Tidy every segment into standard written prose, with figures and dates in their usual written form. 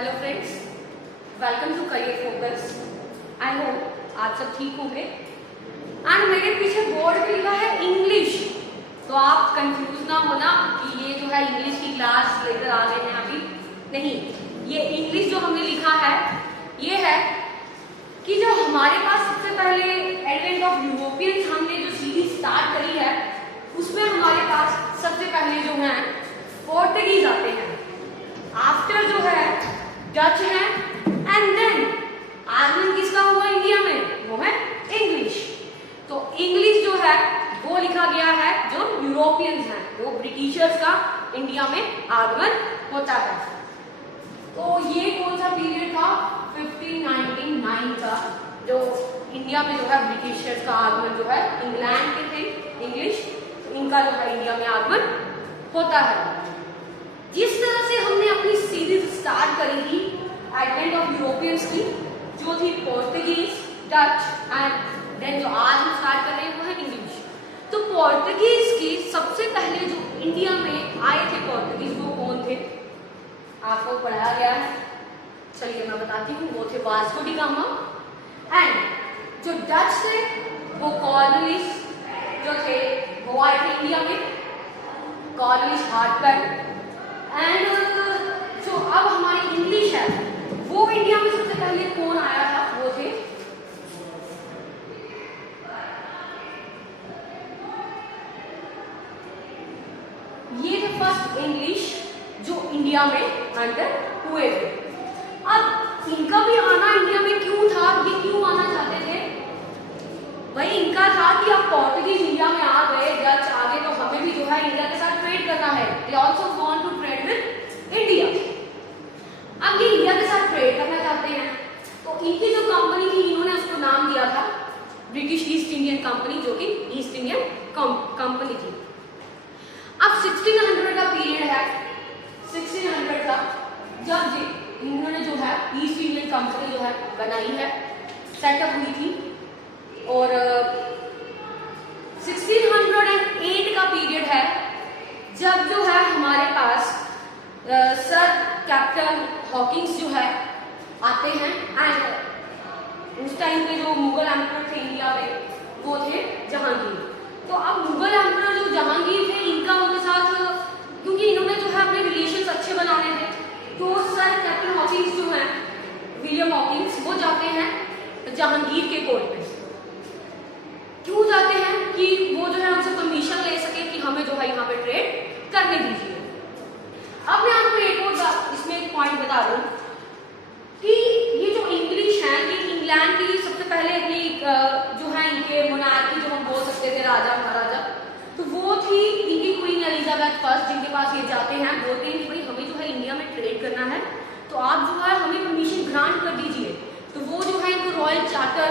Hello friends, welcome to career focus. I hope आप सब ठीक होंगे। एंड मेरे पीछे बोर्ड पे लिखा है इंग्लिश, तो आप कंफ्यूज ना होना कि ये जो है इंग्लिश की क्लास लेकर आ गए हैं। अभी नहीं, ये इंग्लिश जो हमने लिखा है ये है कि जो हमारे पास सबसे पहले एडवेंट ऑफ यूरोपियंस हमने जो सीरीज स्टार्ट करी है उसमें हमारे पास सबसे पहले जो है पोर्टुगीज आते हैं, आफ्टर जो है डच है, एंड देन आगमन किसका हुआ इंडिया में, वो है इंग्लिश। तो इंग्लिश जो है वो लिखा गया है जो यूरोपियंस हैं, वो ब्रिटिशर्स का इंडिया में आगमन होता है। तो ये कौन सा पीरियड था, 1599 का, जो इंडिया में जो है ब्रिटिशर्स का आगमन जो है, इंग्लैंड के थे इंग्लिश, इनका जो है इंडिया में आगमन होता है। जिस तरह से हमने अपनी सीरीज स्टार्ट करी थी एडवेंट ऑफ यूरोपियंस की, जो थी पोर्टुगीज, डच एंड देन जो आज हम स्टार्ट कर रहे हैं वो है इंग्लिश। तो पोर्टुगीज की सबसे पहले जो इंडिया में आए थे पोर्टुगीज, वो कौन थे, आपको पढ़ाया गया है, चलिए मैं बताती हूँ। वो थे वास्को डी गामा। एंड जो डच थे वो कॉर्नवालिस जो थे वो आए थे इंडिया में, कॉर्नवालिस हार्टबर्ग। एंड जो अब हमारी इंग्लिश है वो इंडिया में सबसे पहले कौन आया था, वो थे ये थे फर्स्ट इंग्लिश जो इंडिया में एंटर हुए थे। अब इनका भी आना इंडिया में क्यों था, ये क्यों आना चाहते थे, वही इनका था कि अब पोर्टुगीज इंडिया में आ गए, डच आ गए, तो हमें भी जो है इंडिया के साथ ट्रेड करना है। They also want to trade with India. अब ये इंडिया के साथ ट्रेड करना चाहते हैं, तो इनकी जो कंपनी थी इन्होंने उसको नाम दिया था ब्रिटिश ईस्ट इंडियन कंपनी, जो कि ईस्ट इंडियन कंपनी थी। अब 1600 का पीरियड है, 1600 का, जब इन्होंने जो है ईस्ट इंडियन कंपनी जो है बनाई है, सेटअप हुई थी। और 1608 का पीरियड है जब जो है हमारे पास सर कैप्टन हॉकिंस जो है आते हैं। एंड उस टाइम पे जो मुगल एम्परर थे इंडिया में वो थे जहांगीर। तो अब मुगल एम्परर जो जहांगीर थे, इनका उनके साथ क्योंकि इन्होंने जो है अपने रिलेशंस अच्छे बनाने थे, तो सर कैप्टन हॉकिंस जो है, विलियम हॉकिंस, वो जाते हैं जहांगीर के कोर्ट में। क्यों जाते हैं कि वो जो है उनसे परमिशन ले सके कि हमें जो है यहाँ पे ट्रेड करने दीजिए। अब मैं आपको एक और इसमें एक पॉइंट बता दूं कि ये जो इंग्लिश है ये इंग्लैंड की सबसे पहले अपनी जो है इनके मोनार्की जो हम बोल सकते थे, राजा महाराजा, तो वो थी इनकी क्वीन एलिजाबेथ फर्स्ट, जिनके पास ये जाते हैं, बोलते हैं कि भाई हमें जो है इंडिया में ट्रेड करना है, तो आप जो है हमें परमिशन ग्रांट कर दीजिए। तो वो जो है इनको रॉयल चार्टर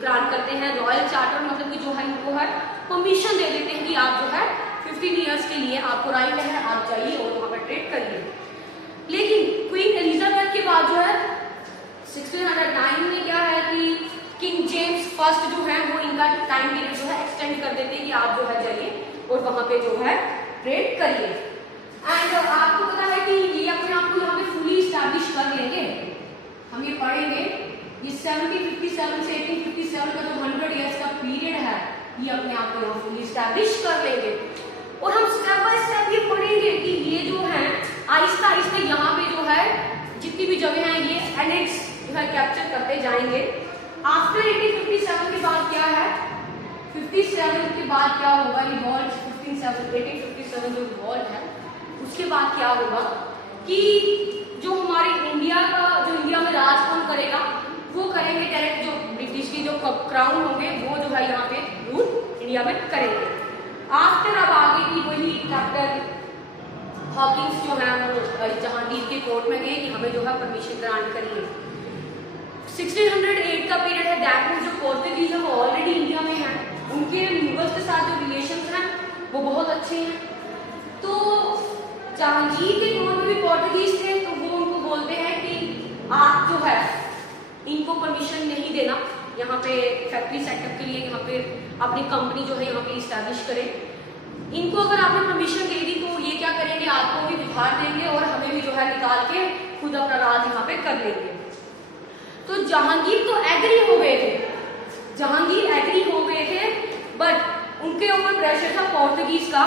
ग्रांट करते हैं। रॉयल चार्टर मतलब कि जो है इनको है परमिशन दे देते हैं कि आप जो है 15 इयर्स के लिए आपको राइट है, आप जाइए और वहां पर ट्रेड करिए। लेकिन क्वीन एलिजाबेथ के बाद जो है 1609 में क्या है कि किंग जेम्स फर्स्ट जो है वो इनका टाइम पीरियड जो है एक्सटेंड कर देते हैं कि आप जो है जाइए और वहां पे जो है ट्रेड करिए। एंड आपको पता है कि ये अपने आप को यहाँ पे फुली स्टैब्लिश कर लेंगे। हम ये पढ़ेंगे, ये 1757 से 1857 का जो 100 इयर्स का पीरियड है, ये अपने आप को यहाँ फुली स्टैब्लिश कर लेंगे। और हम स्टेप बाय स्टेप ये पढ़ेंगे कि ये जो है आहिस्ता आहिस्ता यहाँ पे जो है जितनी भी जगह हैं ये एनेक्स जो है कैप्चर करते जाएंगे। आफ्टर 1857 के बाद क्या है, 57 के बाद क्या होगा, रिवॉल्ट 1857 जो रिवॉल्ट है उसके बाद क्या होगा कि जो हमारे इंडिया का, जो इंडिया में राज कौन करेगा, वो करेंगे डायरेक्ट जो ब्रिटिश की जो क्राउन होंगे वो जो है यहाँ पे रूल इंडिया में करेंगे। आफ्टर अब आगे की वही कैप्टन हॉकिंस जो है वो जहांगीर के कोर्ट में गए कि हमें जो है परमिशन ग्रांट करिए। 1608 का पीरियड है, दैट मींस जो पोर्टुगीज है वो ऑलरेडी इंडिया में है, उनके मुगल्स के साथ जो रिलेशंस हैं वो बहुत अच्छे हैं। तो जहांगीर के कोर्ट में भी पोर्टुगीज थे, तो वो उनको बोलते हैं कि आप जो है इनको परमिशन नहीं देना यहाँ पे फैक्ट्री सेटअप के लिए, यहाँ पे अपनी कंपनी जो है यहाँ पे इस्टेब्लिश करें। इनको अगर आपने परमिशन दे दी तो ये क्या करेंगे, आपको भी बिठार देंगे और हमें भी जो है निकाल के खुद अपना राज यहाँ पे कर लेंगे। तो जहांगीर तो एग्री हो गए थे, जहांगीर एग्री हो गए थे, बट उनके ऊपर प्रेशर था पोर्तुगीज का,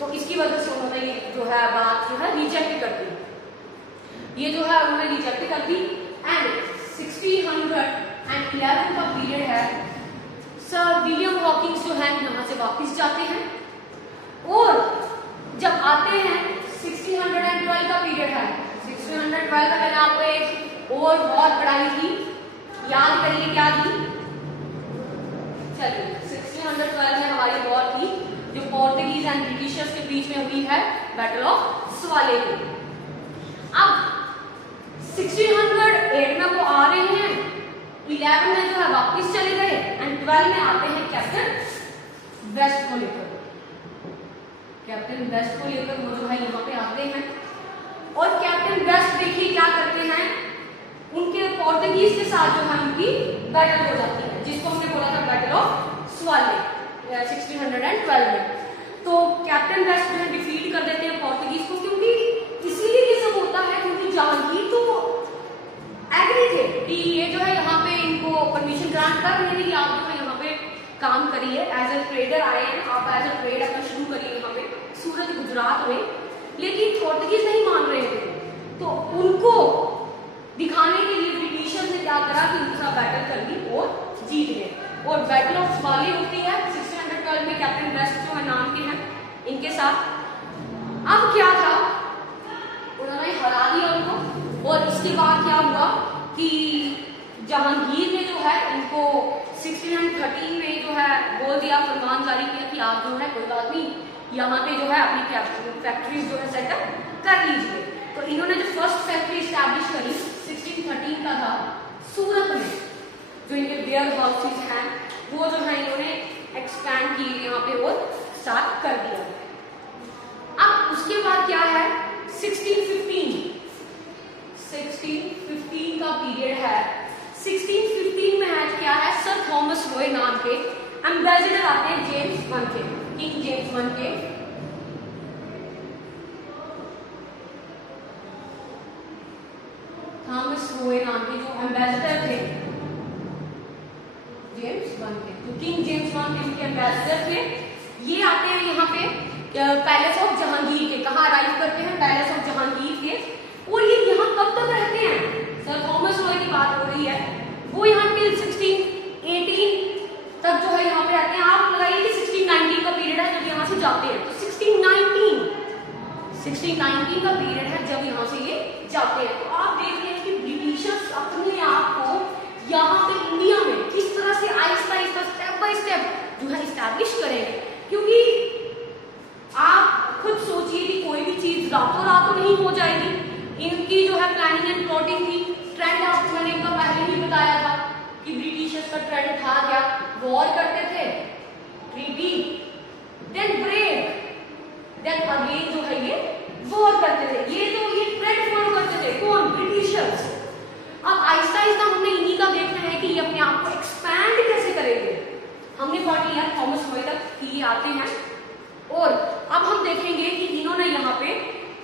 तो इसकी वजह से उन्होंने ये जो है बात जो है रिजेक्ट कर दी, ये जो है उन्होंने रिजेक्ट कर दी। एंड 1611 का पीरियड है, सर विलियम हॉकिंस जो है यहाँ से वापस जाते हैं, और जब आते हैं 1612 का पीरियड है, 1612 का मैंने आपको एक और बहुत पढ़ाई थी, याद करिए क्या थी। चलिए 1612 में हमारी वॉर थी जो पोर्तुगीज एंड ब्रिटिशर्स के बीच में हुई है, बैटल ऑफ स्वालेही। अब 1608 में वो आ रहे हैं, 11 में जो है वापस चले गए, एंड 12 में आते हैं कैप्टन वेस्ट को लेकर, कैप्टन वेस्ट को लेकर वो जो है यहाँ पे आते हैं। और कैप्टन वेस्ट देखिए क्या करते हैं, उनके पोर्तुगीज के साथ जो है उनकी बैटल हो जाती है, जिसको हमने बोला था बैटल ऑफ स्वाले 1612 में। तो कैप्टन वेस्ट जो है डिफीट कर देते हैं पोर्तुगीज को, क्योंकि इसीलिए ये सब होता है क्योंकि जहांगीर तो एग्री थे कि ये जो है यहाँ पे इनको परमिशन ग्रांट कर रहे थे कि आप जो है यहाँ पे काम करिए, एज ए ट्रेडर आए हैं आप, एज ए ट्रेड अपना शुरू करिए यहाँ पे सूरत गुजरात में। लेकिन पोर्तुगीज नहीं मान रहे थे, तो उनको दिखाने के लिए ब्रिटिशर्स ने क्या करा कि उनका बैटल कर दी और जीत गए, और बैटल ऑफ स्वाले होती है 1612 में, कैप्टन वेस्ट जो है नाम के हैं इनके साथ। अब क्या था, उन्होंने हरा दिया उनको, और इसके बाद क्या हुआ कि जहांगीर ने जो है इनको 1613 में जो है बोल दिया, फरमान जारी किया कि आप जो है कोई बात नहीं यहाँ पे जो है अपनी फैक्ट्रीज जो है सेटअप कर लीजिए। तो इन्होंने जो फर्स्ट फैक्ट्री स्टैब्लिश करी 1613 का था सूरत में, जो इनके वेयर हाउसेज हैं वो जो है इन्होंने एक्सपैंड किए यहाँ पे और स्टार्ट कर दिया। अब उसके बाद क्या है, 1615 का पीरियड है। 1615 में है क्या है, सर थॉमस रॉय नाम के एम्बेसडर आते हैं जेम्स वन के, किंग जेम्स वन के। थॉमस रॉय नाम के जो एम्बेसडर थे जेम्स वन के, जो किंग जेम्स वन के उनके एम्बेसडर थे, ये आते हैं यहाँ पे पैलेस ऑफ जहांगीर के। कहाँ अराइव करते हैं, पैलेस ऑफ जहांगीर के। और ये यहाँ कब तक रहते हैं, सर थॉमस रॉय की बात हो रही है, वो यहाँ टिल 1618 तक जो है यहाँ पे रहते हैं। आप लगाइए कि 1619 का पीरियड है जब यहाँ से जाते हैं, तो 1619 का पीरियड है जब यहाँ से ये जाते हैं। तो आप देख रहे हैं कि ब्रिटिशर्स अपने आप को यहाँ पे इंडिया में किस तरह से Aahista Aahista step by step जो है इस्टेब्लिश करेंगे, क्योंकि आप खुद सोचिए कि कोई भी चीज रातों रात तो नहीं हो जाएगी। इनकी जो है प्लानिंग एंड प्लॉटिंग थी। ट्रेंड आपको मैंने इनका पहले ही बताया था कि ब्रिटिशर्स का ट्रेंड था क्या, वॉर करते थे, treaty, then break, then again जो है ये वॉर करते थे। ये ट्रेंड फॉलो करते थे कौन, ब्रिटिशर्स। अब आहिस्ता आहिस्ता हमने इन्हीं का देखना है कि ये अपने आप को एक्सपैंड कैसे करेंगे। हमने पढ़ लिया थॉमस रॉय तक कि ये आते हैं, और अब हम देखेंगे कि इन्होंने यहाँ पे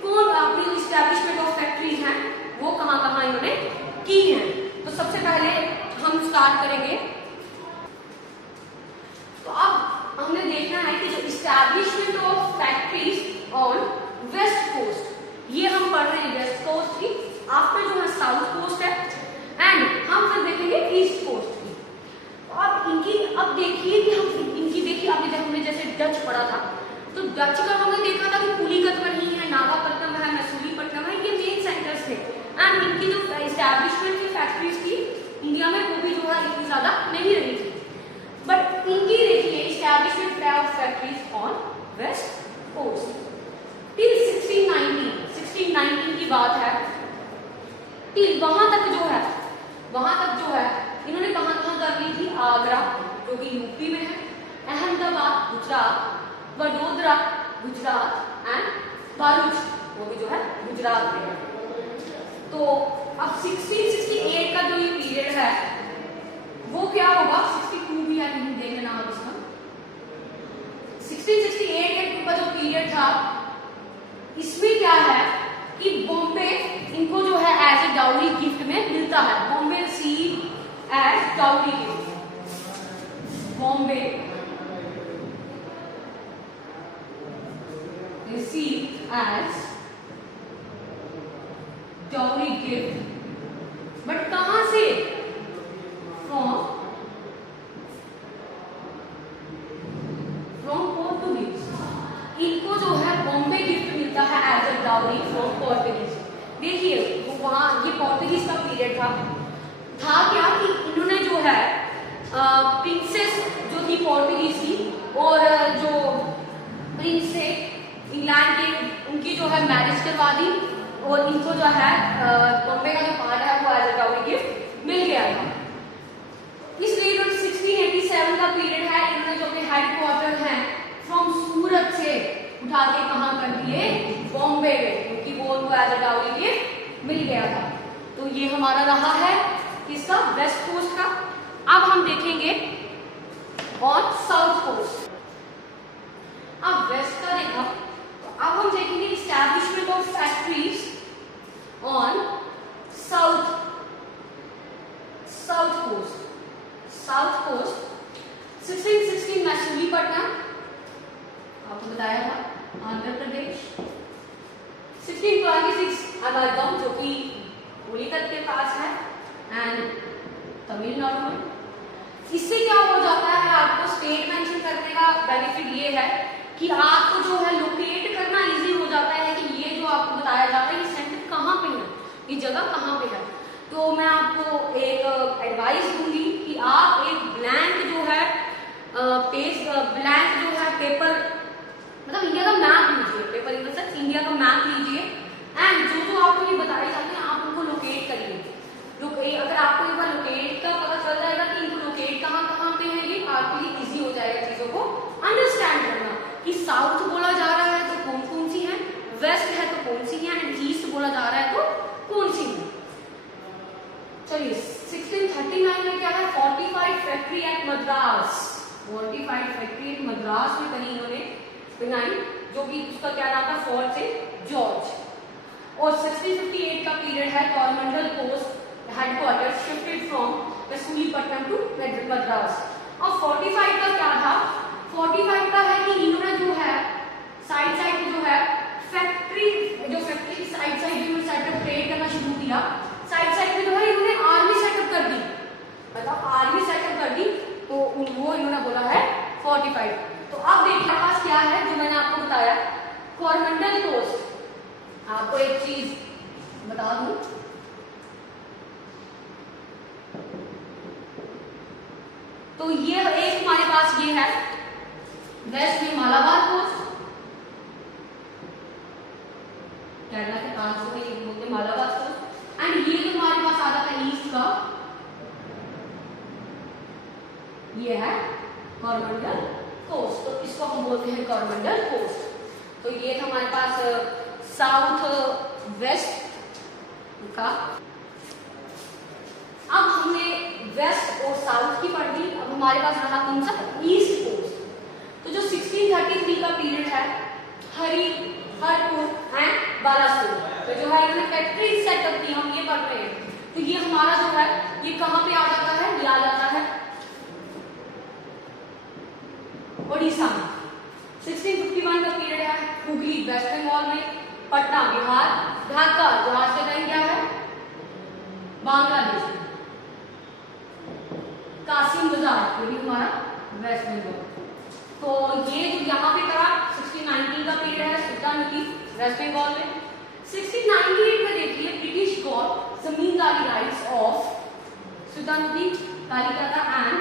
कौन अपनी इस्टेब्लिशमेंट ऑफ फैक्ट्रीज हैं वो कहाँ कहाँ इन्होंने की हैं। तो सबसे पहले हम स्टार्ट करेंगे, तो अब हमने देखना है कि जो establishment of factories on west coast, ये हम पढ़ रहे हैं वेस्ट कोस्ट की, आफ्टर जो है साउथ कोस्ट है, एंड हम फिर देखेंगे ईस्ट कोस्ट की। अब इनकी अब देखिए कि हम इनकी देखिए, आपने जब हमने जैसे डच पढ़ा था, तो डच का हमने देखा था कि पुलिकत में ही है, नागापट्टनम है, मसूलीपट्टनम है, ये मेन सेंटर्स थे। एंड इनकी जो एस्टैब्लिशमेंट की फैक्ट्रीज थी इंडिया में वो भी जो है इतनी ज्यादा नहीं रही थी, बट इनकी देखिए establishment of factories on west coast till 1619 की बात है। टिल वहां तक जो है इन्होंने कहां कर ली थी, आगरा जो कि यूपी में है, अहमदाबाद गुजरात, वडोदरा गुजरात, एंड भरूच वो भी जो है गुजरात में है। तो अब 1668 का जो ये पीरियड है वो क्या होगा, 62 भी है, नहीं देंगे नाम इसका। 1668 का जो पीरियड था इसमें क्या है कि बॉम्बे इनको एज ए डाउरी गिफ्ट में मिलता है। Bombay receive as dowry gift, Bombay receive as dowry gift, but कहां से? From Portuguese. इनको जो है बॉम्बे गिफ्ट मिलता है as a dowry from Portuguese. देखिए वहां ये पोर्टुगीज का पीरियड था क्या कि इन्होंने जो है प्रिंसेस जो थी पोर्टुगीज की और जो प्रिंस थे इंग्लैंड के, उनकी जो है मैरिज करवा दी और इनको जो है बॉम्बे का जो पार्ट है वो एज अ डाउरी गिफ्ट मिल गया था। इसलिए 1687 का पीरियड है, इन्होंने जो अपने हेडक्वार्टर हैं फ्रॉम सूरत से उठा के कहां कर दिए? बॉम्बे में, क्योंकि वो उनको एज अ डाउरी गिफ्ट मिल गया था। तो ये हमारा रहा है किसका? वेस्ट कोस्ट का। अब हम देखेंगे ऑन साउथ कोस्ट। अब वेस्ट का देखा, तो अब हम देखेंगे establishment of factories on south coast. South coast 1616 Machilipatnam, आपको बताया था, आंध्र प्रदेश। 1626 अमरगांव जो कि पुलिकत के पास है एंड तमिलनाडु में। इससे क्या हो जाता है, आपको स्टेट मेंशन करने का बेनिफिट ये है कि आपको जो है लोकेट करना इजी हो जाता है कि ये जो आपको बताया जा रहा है ये सेंटर कहाँ पे है, ये जगह कहाँ पे है। तो मैं आपको एक एडवाइस दूंगी कि आप एक ब्लैंक जो है ब्लैंक जो है पेपर, मतलब इंडिया का मैप लीजिए, paper in the sense India का मैप लीजिए एंड जो आपको ये बताए जाते हैं आप उनको लोकेट करिए। अगर आपको एक बार लोकेट का पता चल जाएगा कि इनको लोकेट कहाँ पे है, ये आपके लिए इजी हो जाएगा चीजों को अंडरस्टैंड करना कि साउथ बोला जा रहा है तो कौन कौन सी है, वेस्ट है तो कौन सी है एंड ईस्ट बोला जा रहा है तो कौन सी है। चलिए 1639 में क्या है? Fortified factory eight Madras. Fortified factory eight Madras में कहीं इन्होंने बनाई, जो कि उसका क्या नाम था? Fort Saint George. और 1658 का पीरियड है, Coromandel post headquarter shifted from Machilipatnam to Madras. और 45 का क्या था? 45 का है कि इन्होंने जो है साइड में जो है फैक्ट्री साइड सेटअप क्रिएट करना शुरू किया। साइड में जो है इन्होंने आर्मी सेटअप कर दी, मतलब आर्मी सेटअप कर दी, तो वो इन्होंने बोला है 45। तो अब देखिए पास क्या है जो मैंने आपको बताया, कॉरमंडल पोस्ट। आपको एक चीज बता दूं, तो ये एक हमारे पास ये है वेस्ट में मालाबार कोस्ट, केरला के पास जो है ये बोलते मालाबार कोस्ट। एंड ये जो हमारे पास आ जाता है ईस्ट का, ये है कॉरमंडल कोस्ट, तो इसको हम बोलते हैं कॉरमंडल कोस्ट। तो ये था हमारे पास साउथ वेस्ट का। अब हमने वेस्ट और साउथ की पढ़ ली, अब हमारे पास रहा कौन सा? East coast. तो जो 1633 का पीरियड है, हरिहरपुर एंड बालासोर, तो जो है इन्होंने फैक्ट्री सेटअप की, हम ये पढ़ रहे हैं। तो ये हमारा जो है ये कहां पे आ जाता है? ये आ जाता है ओडिशा में। 1651 का पीरियड है, हुगली वेस्ट बंगाल में, पटना बिहार, ढाका जो आज का टाइम क्या है? बांग्लादेश में, कासिम बाजार ये भी हमारा वेस्ट बंगाल। तो ये जो यहाँ पे करा 1619 का पीरियड है, सुल्तानपुर वेस्ट बंगाल में। 1698 में देखिए British got zamindari rights of Sultanpur, Kalikata and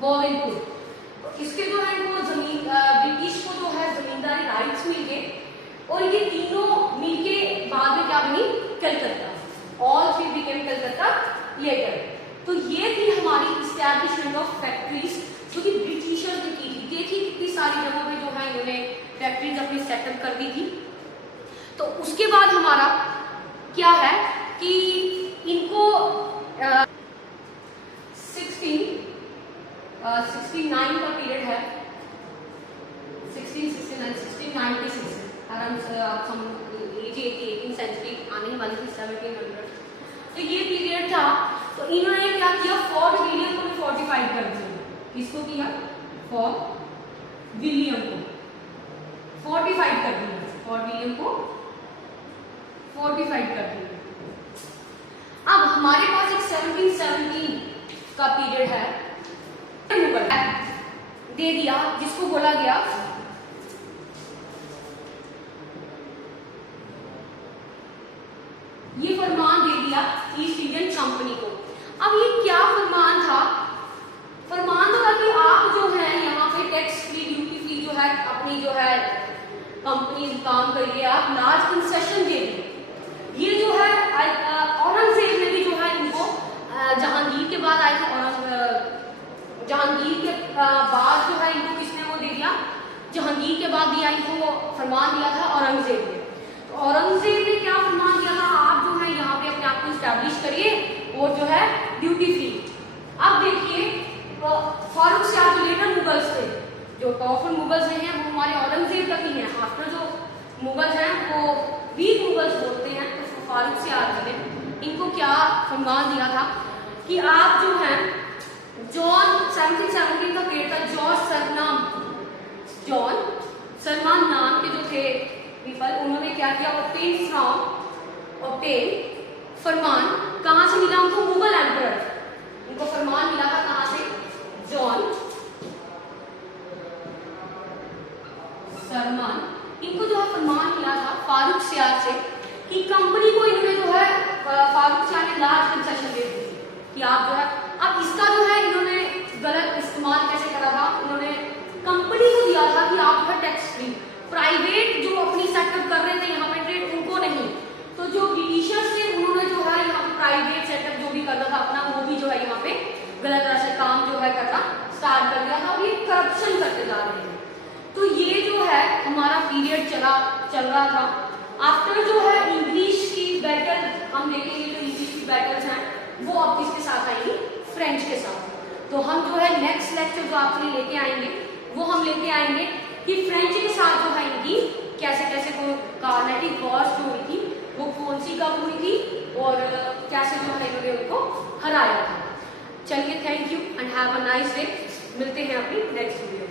Govindpur. इसके जो है वो ब्रिटिश को जो है जमींदारी राइट्स मिल गए और ये तीनों मिलके बाद में क्या बनी? Calcutta. All three became Calcutta later. तो ये थी हमारी इस्टेब्लिशमेंट ऑफ फैक्ट्रीज जो कि ब्रिटिशर्स ने की थी। देखिए कितनी सारी जगहों पे जो है इन्होंने फैक्ट्रीज अपनी सेटअप कर दी थी। तो उसके बाद हमारा क्या है कि इनको 69 का पीरियड है, 1669 1696 आराम से आप जे की 18th सेंचुरी आने ही वाली थी 1700। तो ये पीरियड था। तो इन्होंने क्या किया, फोर्ट विलियम को फोर्टिफाइड कर दिया। किसको किया, फोर्ट विलियम को फोर्टिफाइड कर दिया, फोर्ट विलियम को फोर्टिफाइड कर दिया। अब हमारे पास एक 1717 का पीरियड है, मुगल दे दिया, जिसको बोला गया ये फरमान दे दिया ईस्ट इंडियन कंपनी को। अब ये क्या फरमान था, फरमान तो था कि आप जो है यहाँ पे टैक्स फ्री, ड्यूटी फ्री जो है अपनी जो है कंपनी काम करिए, आप लार्ज कंसेशन दे दिए। ये जो है औरंगजेब ने भी जो है इनको जहांगीर के बाद आए थे, जहांगीर के बाद जो है इनको किसने वो दे दिया, जहांगीर के बाद दिया इनको वो फरमान दिया था औरंगजेब ने। तो औरंगजेब ने क्या फरमान दिया था, आप जो है यहाँ पे अपने आप को स्टैब्लिश करिए और जो है ड्यूटी फ्री। अब देखिए फारूक शाह जो लेटर मुगल्स थे, जो पावरफुल मुगल्स हैं वो हमारे औरंगजेब तक ही हैं। आफ्टर जो मुगल्स हैं वो वीक मुगल्स बोलते हैं। तो फारूक शाह ने इनको क्या फरमान दिया था कि आप जो है जॉन 1717 का पीरियड था, जॉन सलमान नाम के जो थे पीपल, उन्होंने क्या किया, ऑब्टेन फरमान कहां से मिला उनको, मुगल एम्परर। उनको फरमान मिला था कहां से, जॉन सलमान, इनको जो है फरमान मिला था फारूक शाह से कि कंपनी को इन्होंने जो है फारूक शाह ने लार्ज कंसेशन दे दी कि आप जो है, अब इसका जो है इन्होंने गलत इस्तेमाल कैसे करा था, उन्होंने कंपनी को दिया था कि आप जो है टैक्स फ्री, प्राइवेट जो अपनी सेटअप कर रहे थे यहाँ पे ट्रेड उनको नहीं। तो जो ब्रिटिशर्स थे उन्होंने जो है यहाँ पे प्राइवेट सेटअप जो भी करना था अपना, वो भी जो है यहाँ पे गलत तरह से काम जो है करना स्टार्ट कर दिया था। और ये करप्शन करते जा रहे हैं। तो ये जो है हमारा पीरियड चल रहा था। आफ्टर जो है इंग्लिश की बैटल हम देखेंगे, जो इंग्लिश की बैटल्स हैं वो अब किसके साथ आएंगी, फ्रेंच के साथ। तो हम जो है नेक्स्ट लेक्चर जो आपके लिए लेके आएंगे वो हम लेके आएंगे कि फ्रेंच के साथ जो है इनकी कैसे कैसे कार्नेटिक वॉर्स जो हुई थी वो कौन सी कब हुई थी और कैसे जो है इन्होंने उनको हराया था। चलिए, thank you and have a nice day. मिलते हैं अपनी नेक्स्ट वीडियो।